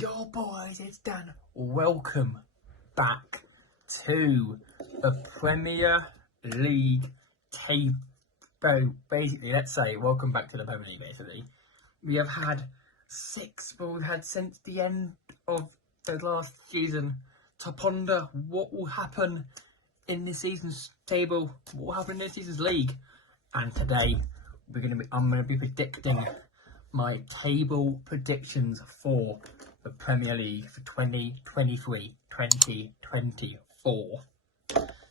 Yo boys, it's Dan. Welcome back to the Premier League table. Basically, let's say welcome back to the Premier League. Basically, we have had we've had since the end of the last season to ponder what will happen in this season's table, what will happen in this season's league, and today I'm gonna be predicting my table predictions for the Premier League for 2023-2024.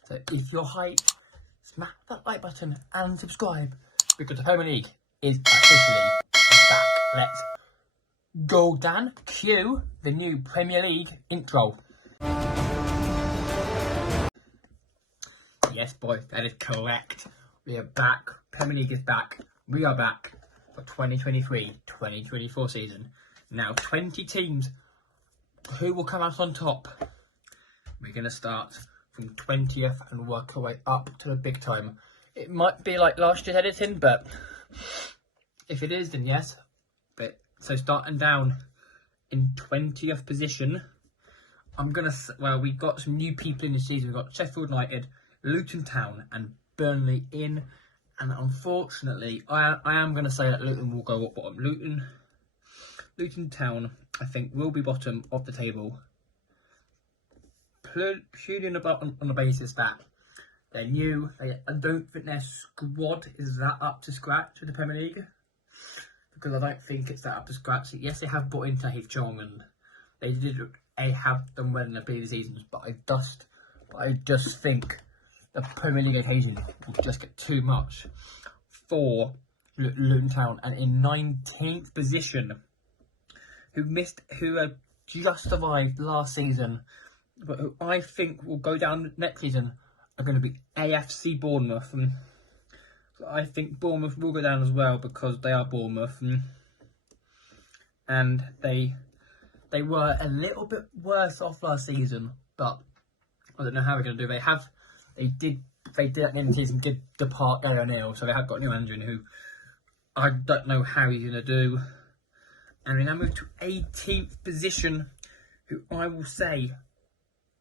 So if you're hyped, smack that like button and subscribe because the Premier League is officially back. Let's go, Dan. Cue the new Premier League intro. Yes, boys, that is correct. We are back. Premier League is back. We are back for 2023-2024 season. Now, 20 teams. Who will come out on top? We're going to start from 20th and work our way up to the big time. It might be like last year's editing, but if it is, then yes. But so starting down in 20th position, we've got some new people in the season. We've got Sheffield United, Luton Town and Burnley in. And unfortunately, I am going to say that Luton will go up bottom. Luton Town, I think, will be bottom of the table. Purely on the basis that they're new. I don't think their squad is that up to scratch in the Premier League. Because I don't think it's that up to scratch. Yes, they have brought in Tahith Chong and they have done well in the previous seasons. But I just think the Premier League occasion will just get too much for Luton Town. And in 19th position, who just survived last season, but who I think will go down next season, are going to be AFC Bournemouth. And I think Bournemouth will go down as well because they are Bournemouth, and they were a little bit worse off last season, but I don't know how we're going to do. They did at the end of the season did depart Gary O'Neill, so they have got a new manager in who I don't know how he's going to do. And we now move to 18th position, who I will say,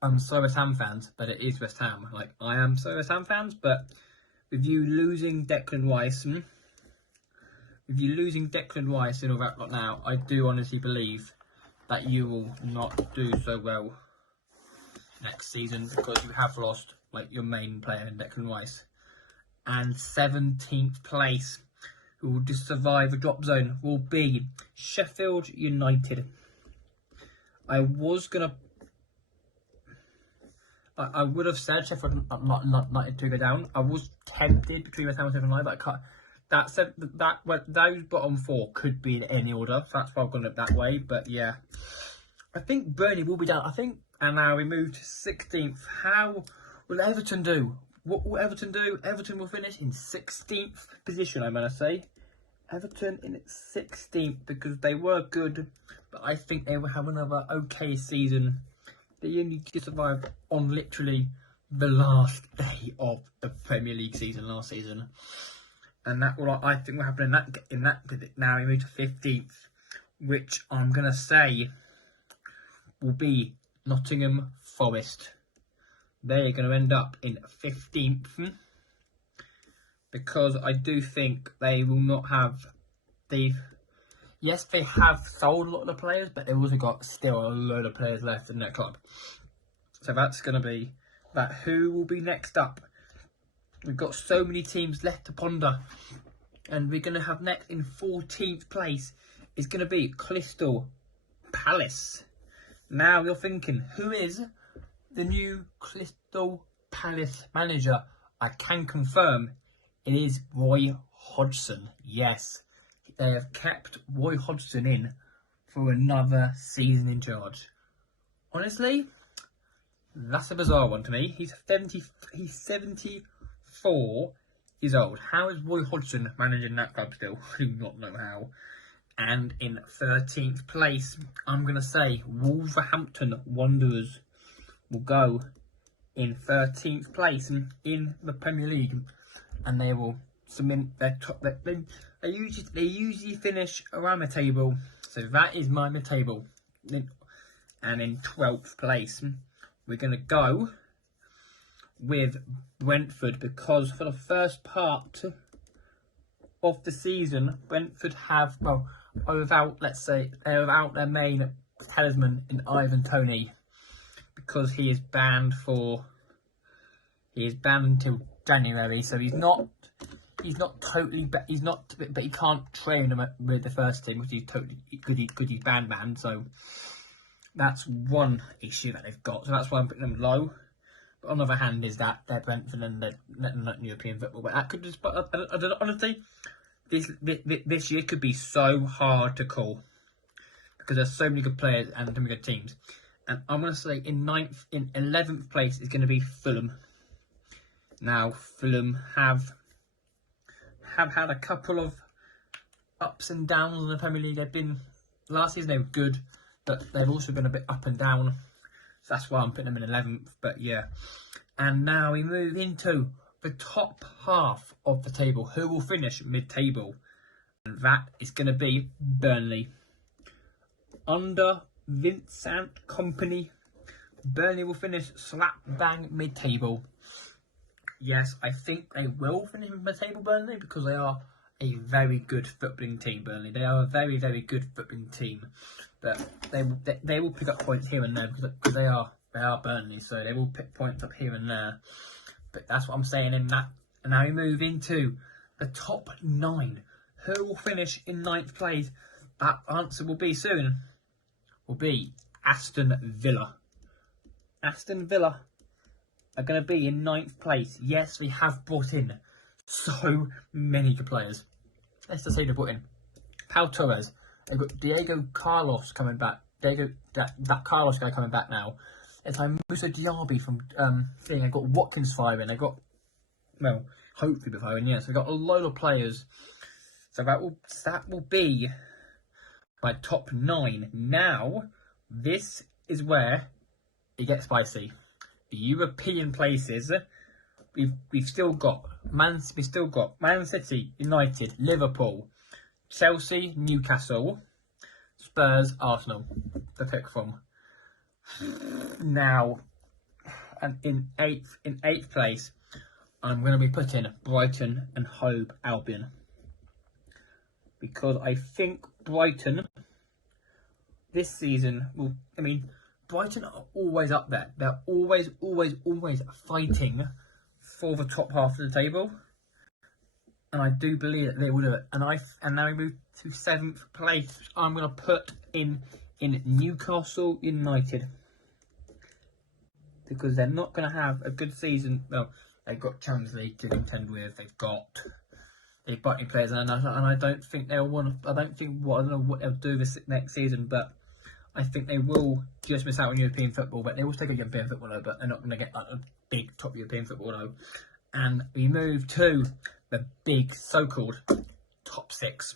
I'm so West Ham fans, but it is West Ham. Like, I am so West Ham fans, but with you losing Declan Rice, in all that lot now, I do honestly believe that you will not do so well next season because you have lost like your main player in Declan Rice. And 17th place, who will just survive a drop zone, will be Sheffield United. I would have said Sheffield United to go down. I was tempted between West Ham and Sheffield United, but those bottom four could be in any order. So that's why I've gone it that way. But yeah, I think Burnley will be down. And now we move to 16th. How will Everton do? What will Everton do? Everton will finish in 16th position, I'm going to say. Everton in 16th because they were good, but I think they will have another okay season. They only just survived on literally the last day of the Premier League season last season. And that will, I think, will happen in that. Now we move to 15th, which I'm going to say will be Nottingham Forest. They're going to end up in 15th because I do think they will not have. Yes, they have sold a lot of the players, but they've also got still a load of players left in their club. So that's going to be that. Who will be next up? We've got so many teams left to ponder, and we're going to have next in 14th place is going to be Crystal Palace. Now you're thinking, who is the new Crystal Palace manager? I can confirm it is Roy Hodgson. Yes, they have kept Roy Hodgson in for another season in charge. Honestly, that's a bizarre one to me. He's 74 years old. How is Roy Hodgson managing that club still? I do not know how. And in 13th place, I'm going to say Wolverhampton Wanderers will go in 13th place in the Premier League, and they will cement their top. They usually finish around the table, so that is my table. Then And in 12th place, we're going to go with Brentford, because for the first part of the season, Brentford have, well, without, let's say, they're without their main talisman in Ivan Toney, because he is banned until January, so he's not totally, but he can't train him with the first team, which he's totally, because he's banned, so that's one issue that they've got, so that's why I'm putting them low. But on the other hand, is that they're Brentford and they're not European football, but that could just, but I don't know, honestly, this year could be so hard to call, because there's so many good players and so many good teams. And I'm going to say in 11th place is going to be Fulham. Now, Fulham have had a couple of ups and downs in the Premier League. Last season they were good, but they've also been a bit up and down. So that's why I'm putting them in 11th. But yeah. And now we move into the top half of the table. Who will finish mid-table? And that is going to be Burnley. Under Vincent Kompany, Burnley will finish slap bang mid-table. Yes, I think they will finish mid-table, Burnley, because they are a very good footballing team, Burnley. They are a very, very good footballing team. But they will pick up points here and there, because they are Burnley, so they will pick points up here and there. But that's what I'm saying in that. And now we move into the top 9. Who will finish in 9th place? That answer will be soon. Will be Aston Villa. Aston Villa are going to be in 9th place. Yes, we have brought in so many good players. Let's just say they brought in Pau Torres. They've got Diego Carlos coming back. That Carlos guy coming back now. It's like Musa Diaby from thing. They've got Watkins firing. They've got, well, hopefully the firing. Yes, they've got a load of players. So that will be my top 9. Now, this is where it gets spicy. The European places, we've still got Man City, United, Liverpool, Chelsea, Newcastle, Spurs, Arsenal to pick from. Now, and in eighth place, I'm going to be putting Brighton and Hove Albion, because I think Brighton this season will. I mean, Brighton are always up there. They're always fighting for the top half of the table, and I do believe that they will do it. And now we move to 7th place. I'm going to put in Newcastle United, because they're not going to have a good season. Well, they've got Champions League to contend with. They've got any players, and I don't think they'll want. I don't know what they'll do this next season, but I think they will just miss out on European football. But they will take a European football though, but they're not going to get a big top European football though. And we move to the big so-called top 6.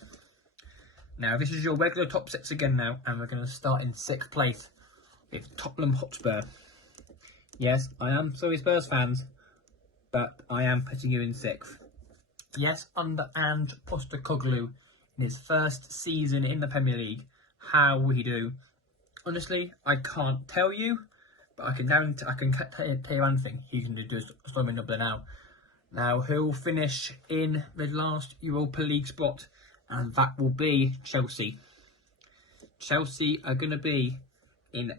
Now this is your regular top 6 again now, and we're going to start in 6th place with Tottenham Hotspur. Yes, I am sorry Spurs fans, but I am putting you in 6th. Yes, under Ange Postecoglou in his first season in the Premier League, how will he do? Honestly, I can't tell you, but I can tell you one thing: he's going to do a storming up there now. Now he'll finish in the last Europa League spot, and that will be Chelsea. Chelsea are going to be in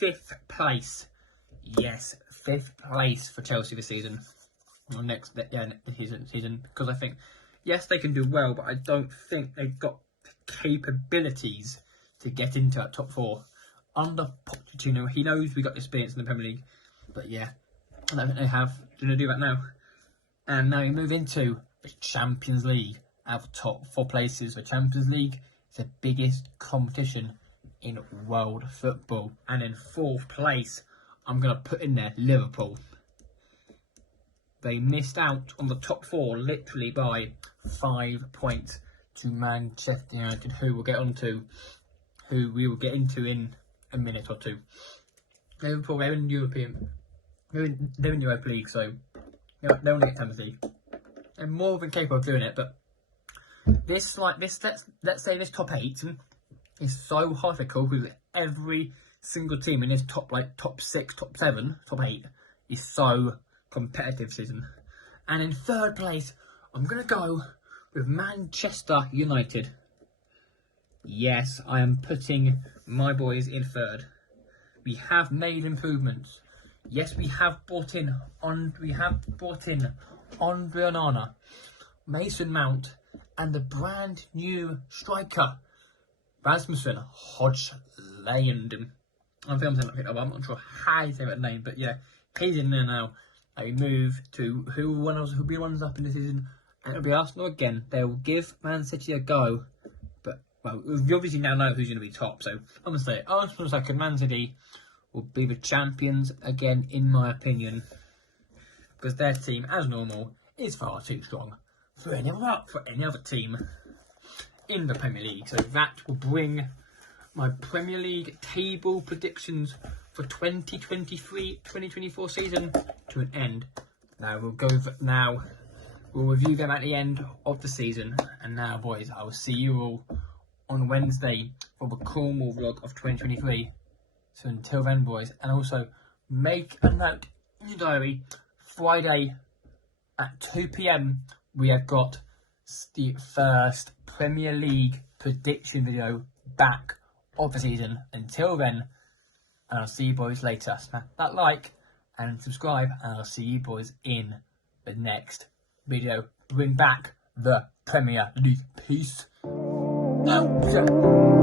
5th place. Yes, 5th place for Chelsea this season. Next season, because I think, yes, they can do well, but I don't think they've got the capabilities to get into that top 4. Under Pochettino, he knows we got experience in the Premier League, but yeah, I don't think they have. Going to do that now. And now we move into the Champions League. Our top 4 places. The Champions League is the biggest competition in world football, and in 4th place, I'm going to put in there Liverpool. They missed out on the top 4 literally by 5 points to Manchester United, who we will get into in a minute or two. Liverpool, they're in Europa League, so they want to get Champions League. They're more than capable of doing it, but let's say this top 8 is so difficult, because every single team in this top 6, top 7, top 8 is so competitive season. And in third place, I'm going to go with Manchester United. Yes, I am putting my boys in third. We have made improvements. Yes, we have brought in Andre Onana, Mason Mount, and the brand new striker Rasmussen Højlund. I'm not sure how you say that name, but yeah, he's in there now. They move to who'll be runners up in the season, and it'll be Arsenal again. They will give Man City a go, but well, we obviously now know who's going to be top. So I'm going to say Arsenal second, Man City will be the champions again, in my opinion, because their team, as normal, is far too strong for any other team in the Premier League. So that will bring my Premier League table predictions for 2023-2024 season to an end. Now we'll review them at the end of the season. And now, boys, I will see you all on Wednesday for the Cornwall vlog of 2023. So until then, boys, and also make a note in your diary, Friday at 2 PM, we have got the first Premier League prediction video back of the season. Until then, and I'll see you boys later. Smash that like and subscribe, and I'll see you boys in the next video. Bring back the Premier League. Peace out.